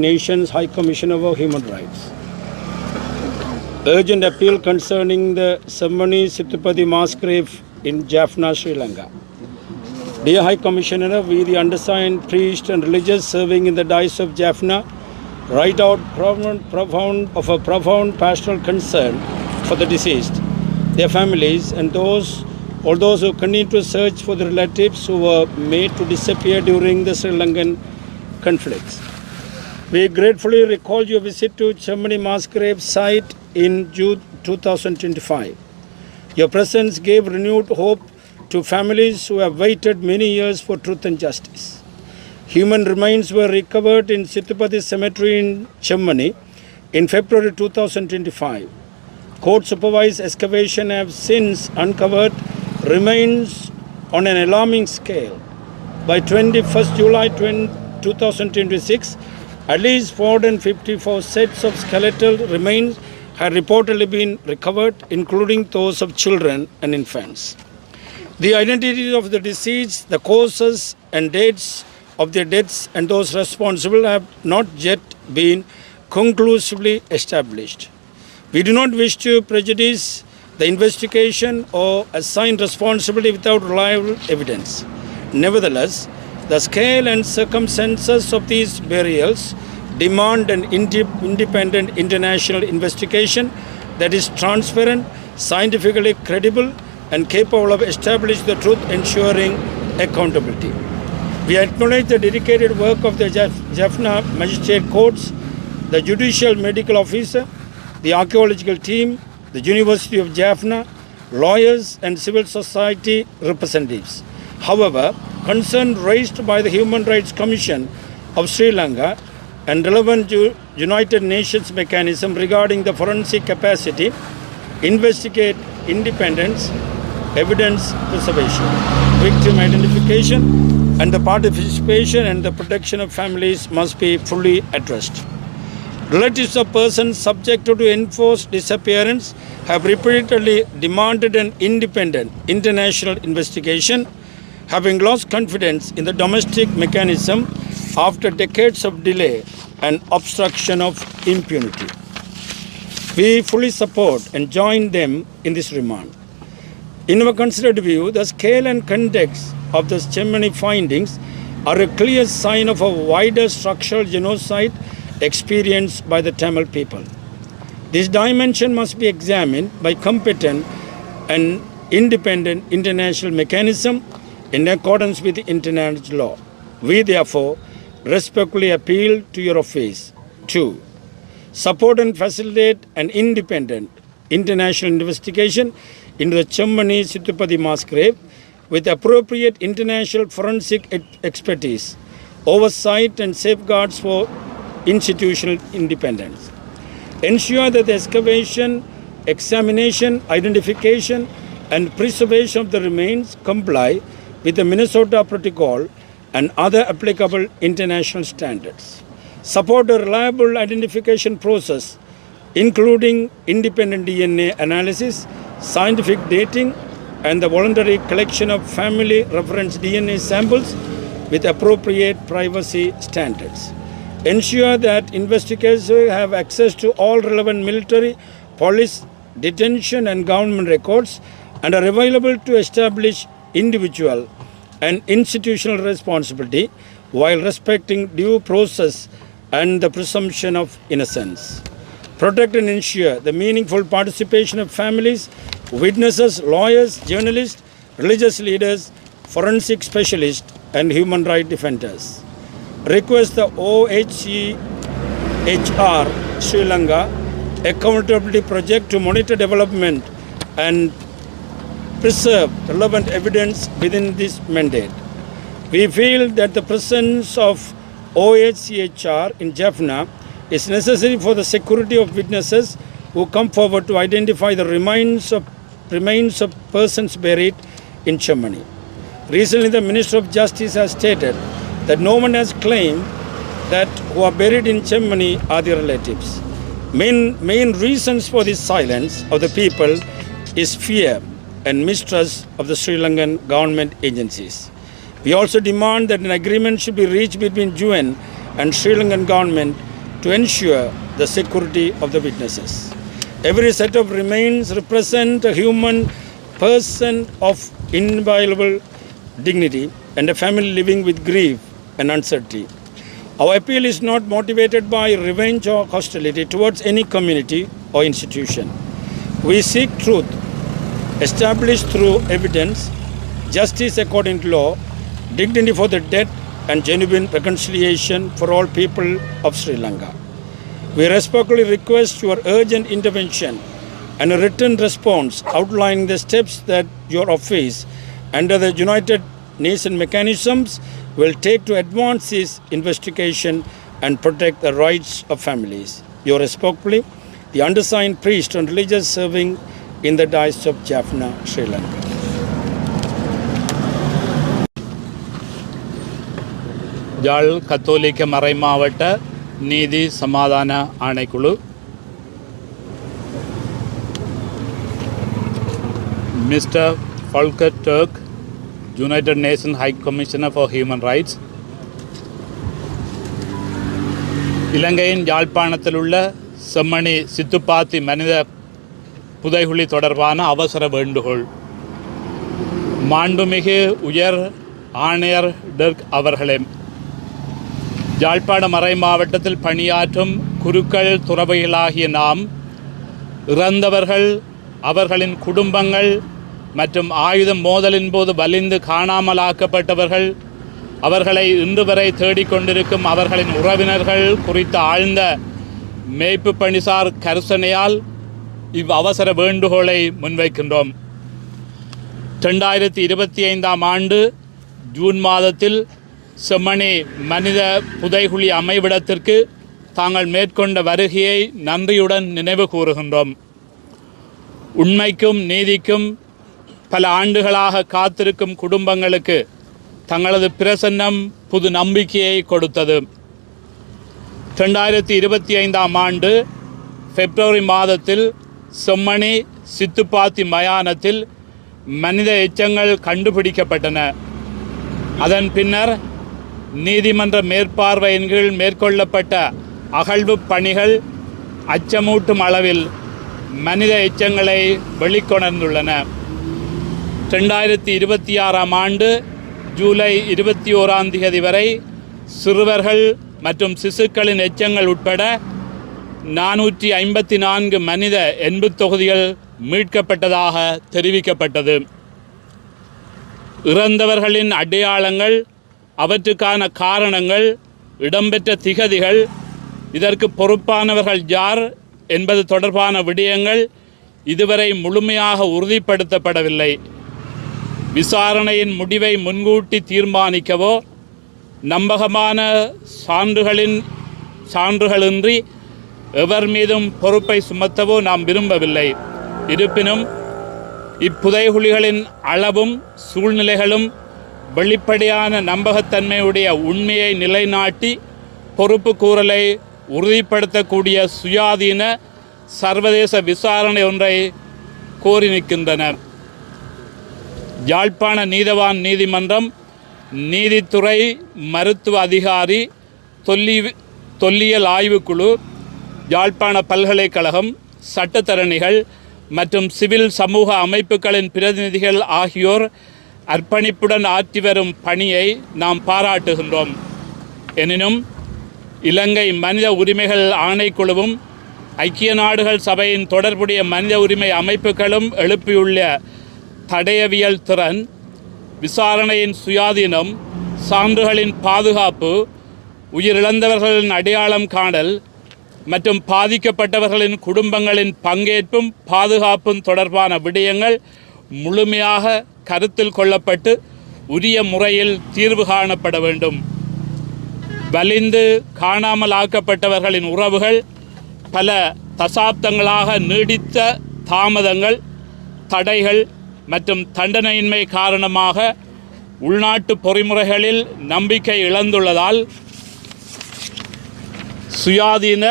Nations High Commissioner for Human Rights. Urgent appeal concerning the ceremony Situpati mass grave in Jaffna, Sri Lanka. Dear High Commissioner, we the undersigned priests and religious serving in the Diocese of Jaffna write out profound pastoral concern for the deceased, their families, and all those who continue to search for the relatives who were made to disappear during the Sri Lankan conflicts. We gratefully recall your visit to Chammani mass grave site in June 2025. Your presence gave renewed hope to families who have waited many years for truth and justice. Human remains were recovered in Situpati Cemetery in Chammani in February 2025. Court-supervised excavation have since uncovered remains on an alarming scale. By 21st July 2026, at least 454 sets of skeletal remains had reportedly been recovered, including those of children and infants. The identities of the deceased, the causes and dates of their deaths, and those responsible have not yet been conclusively established. We do not wish to prejudice the investigation or assign responsibility without reliable evidence. Nevertheless, the scale and circumstances of these burials demand an independent international investigation that is transparent, scientifically credible, and capable of establishing the truth, ensuring accountability. We acknowledge the dedicated work of the Jaffna Magistrate Courts, the Judicial Medical Officer, the Archaeological Team, the University of Jaffna, lawyers, and civil society representatives. However, concern raised by the Human Rights Commission of Sri Lanka and relevant United Nations mechanism regarding the forensic capacity, investigate independence, evidence preservation, victim identification, and the participation and the protection of families must be fully addressed. Relatives of persons subjected to enforced disappearance have repeatedly demanded an independent international investigation, having lost confidence in the domestic mechanism after decades of delay and obstruction of impunity. We fully support and join them in this remand. In our considered view, the scale and context of the Chammani findings are a clear sign of a wider structural genocide experienced by the Tamil people. This dimension must be examined by competent and independent international mechanism in accordance with international law. We therefore respectfully appeal to your office to support and facilitate an independent international investigation into the Chammani Situpati mass grave with appropriate international forensic expertise, oversight and safeguards for institutional independence. Ensure that the excavation, examination, identification, and preservation of the remains comply with the Minnesota Protocol and other applicable international standards. Support a reliable identification process, including independent DNA analysis, scientific dating, and the voluntary collection of family reference DNA samples with appropriate privacy standards. Ensure that investigators have access to all relevant military, police, detention, and government records and are available to establish individual and institutional responsibility while respecting due process and the presumption of innocence. Protect and ensure the meaningful participation of families, witnesses, lawyers, journalists, religious leaders, forensic specialists, and human rights defenders. Request the OHCHR Sri Lanka Accountability Project to monitor development and preserve relevant evidence within this mandate. We feel that the presence of OHCHR in Jaffna is necessary for the security of witnesses who come forward to identify the remains of persons buried in Chammani. Recently, the Minister of Justice has stated that no one has claimed that who are buried in Chammani are their relatives. Main reasons for this silence of the people is fear and mistrust of the Sri Lankan government agencies. We also demand that an agreement should be reached between UN and Sri Lankan government to ensure the security of the witnesses. Every set of remains represent a human person of inviolable dignity and a family living with grief and uncertainty. Our appeal is not motivated by revenge or hostility towards any community or institution. We seek truth established through evidence, justice according to law, dignity for the dead, and genuine reconciliation for all people of Sri Lanka. We respectfully request your urgent intervention and a written response outlining the steps that your office, under the United Nations mechanisms, will take to advance this investigation and protect the rights of families. Yours respectfully, the undersigned priest and religious serving in the Diocese of Jaffna, Sri Lanka. யாழ் கத்தோலிக்க மறைமாவட்ட நீதி சமாதான ஆணைக்குழு mister Volker Turk, United Nation High Commissioner for Human Rights, இலங்கையின் யாழ்ப்பாணத்தில் உள்ள செம்மணி சித்துப்பாத்தி மனித புதைகுழி தொடர்பான அவசர வேண்டுகோள். மாண்புமிகு உயர் ஆணையர் டர்க் அவர்களே, யாழ்ப்பாண மறை மாவட்டத்தில் பணியாற்றும் குருக்கள் துறவிகளாகிய நாம் இறந்தவர்கள், அவர்களின் குடும்பங்கள் மற்றும் ஆயுத மோதலின் போது வலிந்து காணாமலாக்கப்பட்டவர்கள், அவர்களை இன்று வரை தேடிக்கொண்டிருக்கும் அவர்களின் உறவினர்கள் குறித்த ஆழ்ந்த மேய்ப்பு பணிசார் கரிசனையால் அவசர வேண்டுகோளை முன்வைக்கின்றோம். 2025 ஆண்டு ஜூன் மாதத்தில் செம்மணி மனித புதைகுழி அமைவிடத்திற்கு தாங்கள் மேற்கொண்ட வருகையை நன்றியுடன் நினைவு கூறுகின்றோம். உண்மைக்கும் நீதிக்கும் பல ஆண்டுகளாக காத்திருக்கும் குடும்பங்களுக்கு தங்களது பிரசன்னம் புது நம்பிக்கையை கொடுத்தது. 2025 ஆண்டு பிப்ரவரி மாதத்தில் செம்மணி சித்துப்பாத்தி மயானத்தில் மனித எச்சங்கள் கண்டுபிடிக்கப்பட்டன. அதன் பின்னர் நீதிமன்ற மேற்பார்வையின் கீழ் மேற்கொள்ளப்பட்ட அகழ்வு பணிகள் அச்சமூட்டும் அளவில் மனித எச்சங்களை வெளிக்கொணர்ந்துள்ளன. 2026 ஆண்டு ஜூலை 21 வரை சிறுவர்கள் மற்றும் சிசுக்களின் எச்சங்கள் உட்பட 454 மனித எண்பு தொகுதிகள் மீட்கப்பட்டதாக தெரிவிக்கப்பட்டது. இறந்தவர்களின் அடையாளங்கள், அவற்றுக்கான காரணங்கள், இடம்பெற்ற திகதிகள், இதற்கு பொறுப்பானவர்கள் யார் என்பது தொடர்பான விடயங்கள் இதுவரை முழுமையாக உறுதிப்படுத்தப்படவில்லை. விசாரணையின் முடிவை முன்கூட்டி தீர்மானிக்கவோ நம்பகமான சான்றுகளின்றி எவர் மீதும் பொறுப்பை சுமத்தவோ நாம் விரும்பவில்லை. இருப்பினும் இப்புதைகுழிகளின் அளவும் சூழ்நிலைகளும் வெளிப்படையான நம்பகத்தன்மையுடைய உண்மையை நிலைநாட்டி பொறுப்பு கூறலை உறுதிப்படுத்தக்கூடிய சுயாதீன சர்வதேச விசாரணை ஒன்றை கோரி நிற்கின்றன. யாழ்ப்பாண நீதவான் நீதிமன்றம், நீதித்துறை, மருத்துவ அதிகாரி, தொல்லியல் ஆய்வுக்குழு, யாழ்ப்பாண பல்கலைக்கழகம், சட்டத்தரணிகள் மற்றும் சிவில் சமூக அமைப்புகளின் பிரதிநிதிகள் ஆகியோர் அர்ப்பணிப்புடன் ஆற்றி வரும் பணியை நாம் பாராட்டுகின்றோம். எனினும் இலங்கை மனித உரிமைகள் ஆணைக்குழுவும் ஐக்கிய நாடுகள் சபையின் தொடர்புடைய மனித உரிமை அமைப்புகளும் எழுப்பியுள்ள தடயவியல் திறன், விசாரணையின் சுயாதீனம், சான்றுகளின் பாதுகாப்பு, உயிரிழந்தவர்களின் அடையாளம் காணல் மற்றும் பாதிக்கப்பட்டவர்களின் குடும்பங்களின் பங்கேற்பும் பாதுகாப்பும் தொடர்பான விடயங்கள் முழுமையாக கருத்தில் கொள்ளப்பட்டு உரிய முறையில் தீர்வு காணப்பட வேண்டும். வலிந்து காணாமல் ஆக்கப்பட்டவர்களின் உறவுகள் பல தசாப்தங்களாக நீடித்த தாமதங்கள், தடைகள் மற்றும் தண்டனையின்மை காரணமாக உள்நாட்டு பொறிமுறைகளில் நம்பிக்கை இழந்துள்ளதால் சுயாதீன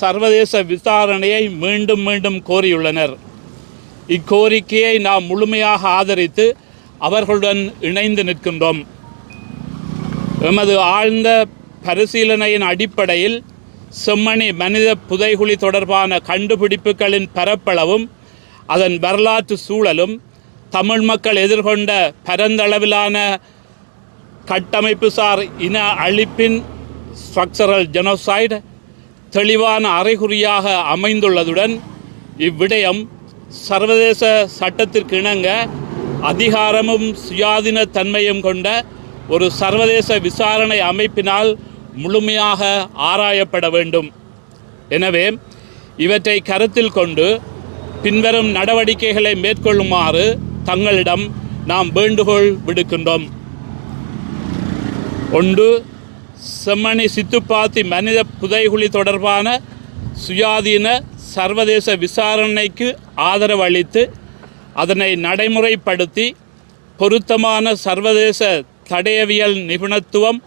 சர்வதேச விசாரணையை மீண்டும் மீண்டும் கோரியுள்ளனர். இக்கோரிக்கையை நாம் முழுமையாக ஆதரித்து அவர்களுடன் இணைந்து நிற்கின்றோம். எமது ஆழ்ந்த பரிசீலனையின் அடிப்படையில் செம்மணி மனித புதைகுழி தொடர்பான கண்டுபிடிப்புகளின் பரப்பளவும் அதன் வரலாற்று சூழலும் தமிழ் மக்கள் எதிர்கொண்ட பரந்தளவிலான கட்டமைப்புசார் இன அழிப்பின் ஸ்ட்ரக்சரல் ஜெனோசைடு தெளிவான அறிகுறியாக அமைந்துள்ளதுடன் இவ்விடயம் சர்வதேச சட்டத்திற்கு இணங்க அதிகாரமும் சுயாதீன தன்மையும் கொண்ட ஒரு சர்வதேச விசாரணை அமைப்பினால் முழுமையாக ஆராயப்பட வேண்டும். எனவே இவற்றை கருத்தில் கொண்டு பின்வரும் நடவடிக்கைகளை மேற்கொள்ளுமாறு தங்களிடம் நாம் வேண்டுகோள் விடுக்கின்றோம். 1. செம்மணி சித்துப்பாத்தி மனித புதைகுழி தொடர்பான சுயாதீன சர்வதேச விசாரணைக்கு ஆதரவு அளித்து அதனை நடைமுறைப்படுத்தி பொருத்தமான சர்வதேச தடயவியல் நிபுணத்துவம்,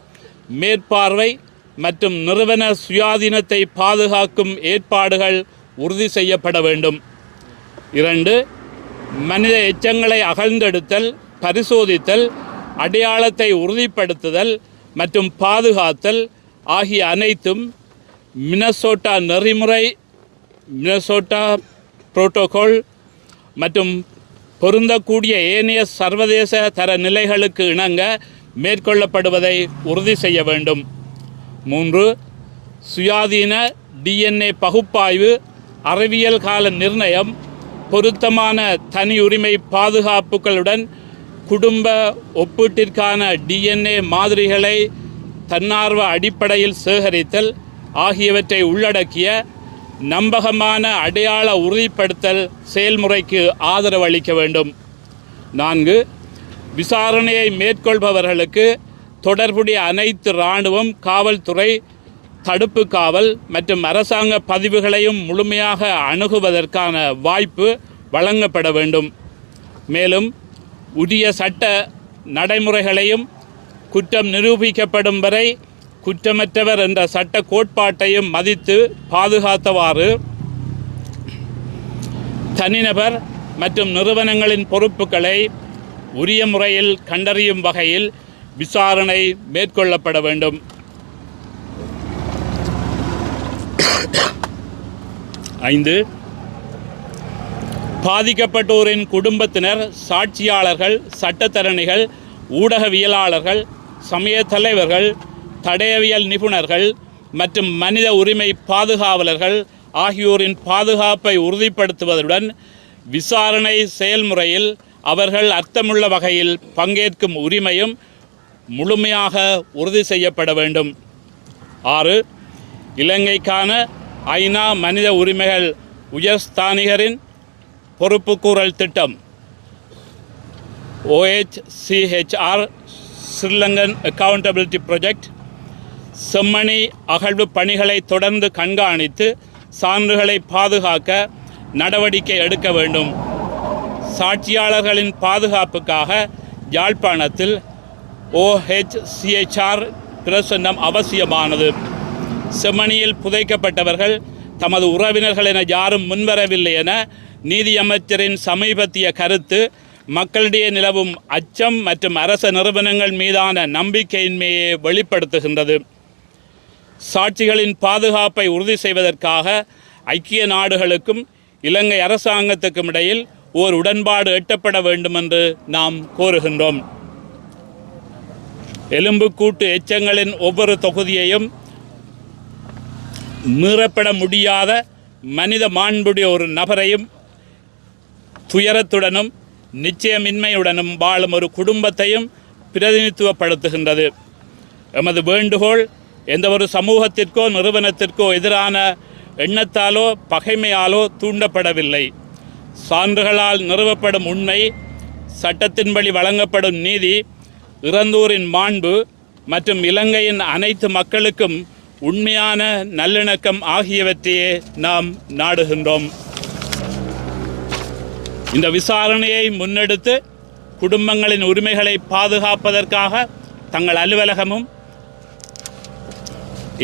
மேற்பார்வை மற்றும் நிறுவன சுயாதீனத்தை பாதுகாக்கும் ஏற்பாடுகள் உறுதி செய்யப்பட வேண்டும். 2. மனித எச்சங்களை அகழ்ந்தெடுத்தல், பரிசோதித்தல், அடையாளத்தை உறுதிப்படுத்துதல் மற்றும் பாதுகாத்தல் ஆகிய அனைத்தும் மினசோட்டா நெறிமுறை, மினசோட்டா புரோட்டோகால் மற்றும் பொருந்தக்கூடிய ஏனைய சர்வதேச தர நிலைகளுக்கு இணங்க மேற்கொள்ளப்படுவதை உறுதி செய்ய வேண்டும். 3. சுயாதீன DNA பகுப்பாய்வு, அறிவியல் கால நிர்ணயம், பொருத்தமான தனி உரிமை பாதுகாப்புகளுடன் குடும்ப ஒப்பீட்டிற்கான DNA மாதிரிகளை தன்னார்வ அடிப்படையில் சேகரித்தல் ஆகியவற்றை உள்ளடக்கிய நம்பகமான அடையாள உறுதிப்படுத்தல் செயல்முறைக்கு ஆதரவு அளிக்க வேண்டும். 4. விசாரணையை மேற்கொள்பவர்களுக்கு தொடர்புடைய அனைத்து இராணுவம், காவல்துறை, தடுப்பு காவல் மற்றும் அரசாங்க பதிவுகளையும் முழுமையாக அணுகுவதற்கான வாய்ப்பு வழங்கப்பட வேண்டும். மேலும் உரிய சட்ட நடைமுறைகளையும் குற்றம் நிரூபிக்கப்படும் வரை குற்றமற்றவர் என்ற சட்ட கோட்பாட்டையும் மதித்து பாதுகாத்தவாறு தனிநபர் மற்றும் நிறுவனங்களின் பொறுப்புகளை உரிய முறையில் கண்டறியும் வகையில் விசாரணை மேற்கொள்ளப்பட வேண்டும். 5. பாதிக்கப்பட்டோரின் குடும்பத்தினர், சாட்சியாளர்கள், சட்டத்தரணிகள், ஊடகவியலாளர்கள், சமய தலைவர்கள், தடயவியல் நிபுணர்கள் மற்றும் மனித உரிமை பாதுகாவலர்கள் ஆகியோரின் பாதுகாப்பை உறுதிப்படுத்துவதுடன் விசாரணை செயல்முறையில் அவர்கள் அர்த்தமுள்ள வகையில் பங்கேற்கும் உரிமையும் முழுமையாக உறுதி செய்யப்பட வேண்டும். 6. இலங்கைக்கான ஐநா மனித உரிமைகள் உயர்ஸ்தானிகரின் பொறுப்புக்கூறல் திட்டம் OHCHR Sri Lankan accountability project Chemmani அகழ்வு பணிகளை தொடர்ந்து கண்காணித்து சான்றுகளை பாதுகாக்க நடவடிக்கை எடுக்க வேண்டும். சாட்சியாளர்களின் பாதுகாப்புக்காக யாழ்ப்பாணத்தில் OHCHR பிரசன்னம் அவசியமானது. செம்மணியில் புதைக்கப்பட்டவர்கள் தமது உறவினர்கள் என யாரும் முன்வரவில்லை என நீதியமைச்சரின் சமீபத்திய கருத்து மக்களிடையே நிலவும் அச்சம் மற்றும் அரச நிறுவனங்கள் மீதான நம்பிக்கையின்மையை வெளிப்படுத்துகின்றது. சாட்சிகளின் பாதுகாப்பை உறுதி செய்வதற்காக ஐக்கிய நாடுகளுக்கும் இலங்கை அரசாங்கத்துக்கும் இடையில் ஓர் உடன்பாடு எட்டப்பட வேண்டும் என்று நாம் கோருகின்றோம். எலும்புக்கூட்டு எச்சங்களின் ஒவ்வொரு தொகுதியையும் மீறப்பட முடியாத மனித மாண்புடைய ஒரு நபரையும் துயரத்துடனும் நிச்சயமின்மையுடனும் வாழும் ஒரு குடும்பத்தையும் பிரதிநிதித்துவப்படுத்துகின்றது. எமது வேண்டுகோள் எந்த ஒரு சமூகத்திற்கோ நிறுவனத்திற்கோ எதிரான எண்ணத்தாலோ பகைமையாலோ தூண்டப்படவில்லை. சான்றுகளால் நிறுவப்படும் உண்மை, சட்டத்தின்படி வழங்கப்படும் நீதி, இறந்தோரின் மாண்பு மற்றும் இலங்கையின் அனைத்து மக்களுக்கும் உண்மையான நல்லிணக்கம் ஆகியவற்றையே நாம் நாடுகின்றோம். இந்த விசாரணையை முன்னெடுத்து குடும்பங்களின் உரிமைகளை பாதுகாப்பதற்காக தங்கள் அலுவலகமும்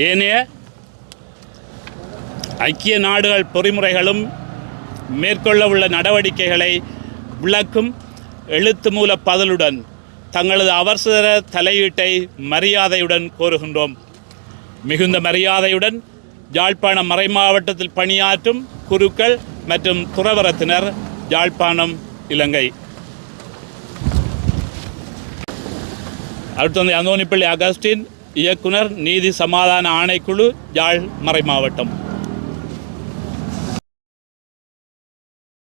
ஏனைய ஐக்கிய நாடுகள் பொறிமுறைகளும் மேற்கொள்ள உள்ள நடவடிக்கைகளை விளக்கும் எழுத்து மூல பதிலுடன் தங்களது அவசர தலையீட்டை மரியாதையுடன் கோருகின்றோம். மிகுந்த மரியாதையுடன் யாழ்ப்பாணம் மறைமாவட்டத்தில் பணியாற்றும் குருக்கள் மற்றும் துறவரத்தினர், யாழ்ப்பாணம், இலங்கை. அடுத்தது அந்தோனிப்பள்ளி அகஸ்டின், இயக்குனர், நீதி சமாதான ஆணைக்குழு, யாழ் மறைமாவட்டம்.